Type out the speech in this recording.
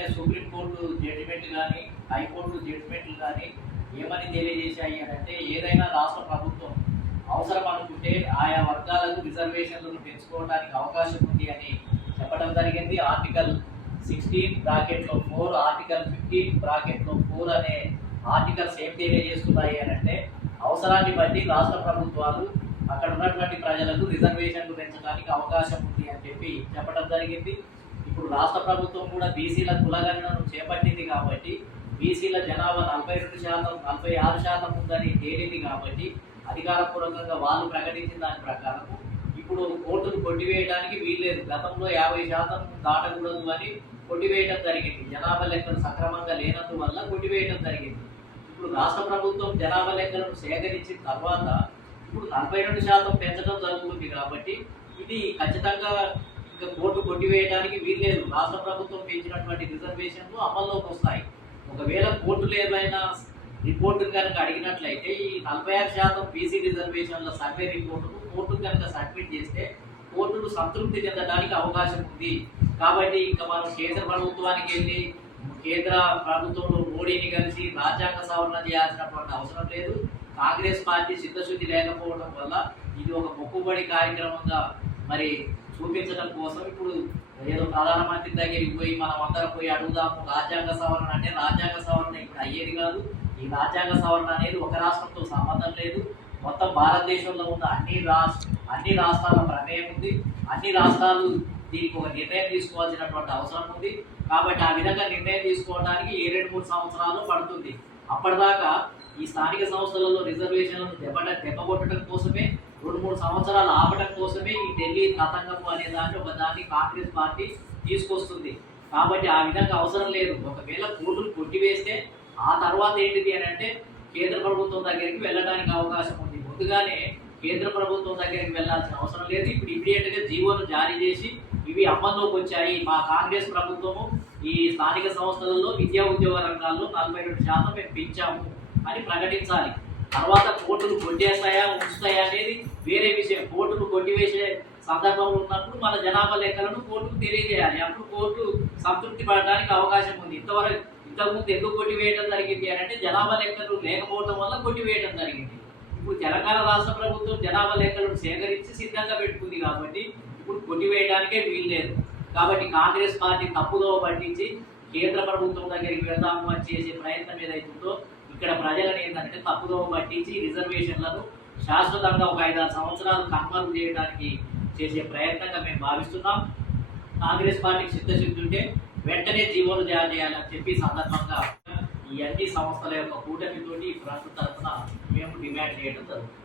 ఎందుకంటే supreme court judgement కానీ high court జడ్జిమెంట్లు కానీ ఏమని తెలియజేశాయి అని అంటే ఏదైనా రాష్ట్ర ప్రభుత్వం అవసరం అనుకుంటే ఆయా వర్గాలకు రిజర్వేషన్లను పెంచుకోవడానికి అవకాశం ఉంది అని చెప్పడం జరిగింది. ఆర్టికల్ 16(4), ఆర్టికల్ 15(4) అనే ఆర్టికల్స్ ఏం తెలియజేస్తున్నాయి అని అంటే అవసరాన్ని బట్టి రాష్ట్ర ప్రభుత్వాలు అక్కడ ఉన్నటువంటి ప్రజలకు రిజర్వేషన్లు పెంచడానికి అవకాశం ఉంది అని చెప్పడం జరిగింది. ఇప్పుడు రాష్ట్ర ప్రభుత్వం కూడా బీసీల కులగణనను చేపట్టింది కాబట్టి బీసీల జనాభా 42%, 46% ఉందని తేలింది కాబట్టి అధికారపూర్వకంగా వాళ్ళు ప్రకటించిన దాని ప్రకారం ఇప్పుడు కోర్టును కొట్టివేయడానికి వీల్లేదు. గతంలో 50% దాటకూడదు అని కొట్టివేయడం జరిగింది. జనాభా లెక్కలు సక్రమంగా లేనందువల్ల కొట్టివేయడం జరిగింది. ఇప్పుడు రాష్ట్ర ప్రభుత్వం జనాభా లెక్కలను సేకరించిన తర్వాత ఇప్పుడు 42% పెంచడం జరుగుతుంది కాబట్టి ఇది ఖచ్చితంగా ఇంకా కోర్టు కొట్టివేయడానికి వీల్లేదు. రాష్ట్ర ప్రభుత్వం పెంచినటువంటి రిజర్వేషన్లు అమల్లోకి వస్తాయి. ఒకవేళ కోర్టులు ఏమైనా రిపోర్టు కనుక అడిగినట్లయితే ఈ 46% బీసీ రిజర్వేషన్ల సర్వే రిపోర్టును కోర్టు కనుక సబ్మిట్ చేస్తే కోర్టులు సంతృప్తి చెందడానికి అవకాశం ఉంది. కాబట్టి ఇంకా మనం కేంద్ర ప్రభుత్వానికి వెళ్ళి కేంద్ర ప్రభుత్వంలో మోడీని కలిసి రాజ్యాంగ సవరణ చేయాల్సినటువంటి అవసరం లేదు. కాంగ్రెస్ పార్టీ చిత్తశుద్ధి లేకపోవడం వల్ల ఇది ఒక మొక్కుబడి కార్యక్రమంగా మరి చూపించడం కోసం ఇప్పుడు ఏదో ప్రధానమంత్రి దగ్గరికి పోయి మనం అందరం పోయి అడుగుదాము రాజ్యాంగ సవరణ అంటే రాజ్యాంగ సవరణ ఇప్పుడు అయ్యేది కాదు. ఈ రాజ్యాంగ సవరణ అనేది ఒక రాష్ట్రంతో సంబంధం లేదు. మొత్తం భారతదేశంలో ఉన్న అన్ని రాష్ట్రాల ప్రమేయం ఉంది. అన్ని రాష్ట్రాలు దీనికి ఒక నిర్ణయం తీసుకోవాల్సినటువంటి అవసరం ఉంది. కాబట్టి ఆ విధంగా నిర్ణయం తీసుకోవడానికి 2-3 సంవత్సరాలు పడుతుంది. అప్పటిదాకా ఈ స్థానిక సంస్థలలో రిజర్వేషన్లను దెబ్బకొట్టడం కోసమే 2-3 సంవత్సరాలు ఆపడం కోసమే ఈ ఢిల్లీ తతంగము అనే దాన్ని కాంగ్రెస్ పార్టీ తీసుకొస్తుంది. కాబట్టి ఆ విధంగా అవసరం లేదు. ఒకవేళ కోర్టులు కొట్టివేస్తే ఆ తర్వాత ఏంటిది అని అంటే కేంద్ర ప్రభుత్వం దగ్గరికి వెళ్ళడానికి అవకాశం ఉంది. ముందుగానే కేంద్ర ప్రభుత్వం దగ్గరికి వెళ్ళాల్సిన అవసరం లేదు. ఇప్పుడు ఇమీడియట్గా జీవోను జారీ చేసి ఇవి అమల్లోకి వచ్చాయి. మా కాంగ్రెస్ ప్రభుత్వము ఈ స్థానిక సంస్థలలో విద్యా ఉద్యోగ రంగాల్లో 42% మేము పెంచాము అని ప్రకటించాలి. తర్వాత కోర్టులు కొట్టేస్తాయా ఉంచుతాయా అనేది వేరే విషయం. కోర్టులు కొట్టివేసే సందర్భంలో ఉన్నప్పుడు మన జనాభా లెక్కలను కోర్టుకు తెలియజేయాలి. అప్పుడు కోర్టు సంతృప్తి పడడానికి అవకాశం ఉంది. ఇంతకుముందు ఎందుకు కొట్టివేయడం జరిగింది అని అంటే జనాభా లెక్కలు లేకపోవడం వల్ల కొట్టివేయడం జరిగింది. ఇప్పుడు తెలంగాణ రాష్ట్ర ప్రభుత్వం జనాభా లెక్కలను సేకరించి సిద్ధంగా పెట్టుకుంది కాబట్టి ఇప్పుడు కొట్టివేయడానికే వీల్లేదు. కాబట్టి కాంగ్రెస్ పార్టీ తప్పుదోవ పట్టించి కేంద్ర ప్రభుత్వం దగ్గరికి వెళ్దాము అని చేసే ప్రయత్నం ఏదైతుందో ఇక్కడ ప్రజలను ఏంటంటే తప్పుదోవ పట్టించి రిజర్వేషన్లను శాశ్వతంగా ఒక 5-6 సంవత్సరాలు కన్ఫర్మ్ చేయడానికి చేసే ప్రయత్నంగా మేము భావిస్తున్నాం. కాంగ్రెస్ పార్టీకి చిత్తశుద్ధి ఉంటే వెంటనే జీవోలు జారీ చేయాలని చెప్పి సందర్భంగా ఈ అన్ని సంస్థల యొక్క కూటమితోటి ఫ్రంట్ తరఫున మేము డిమాండ్ చేయడం జరుగుతుంది.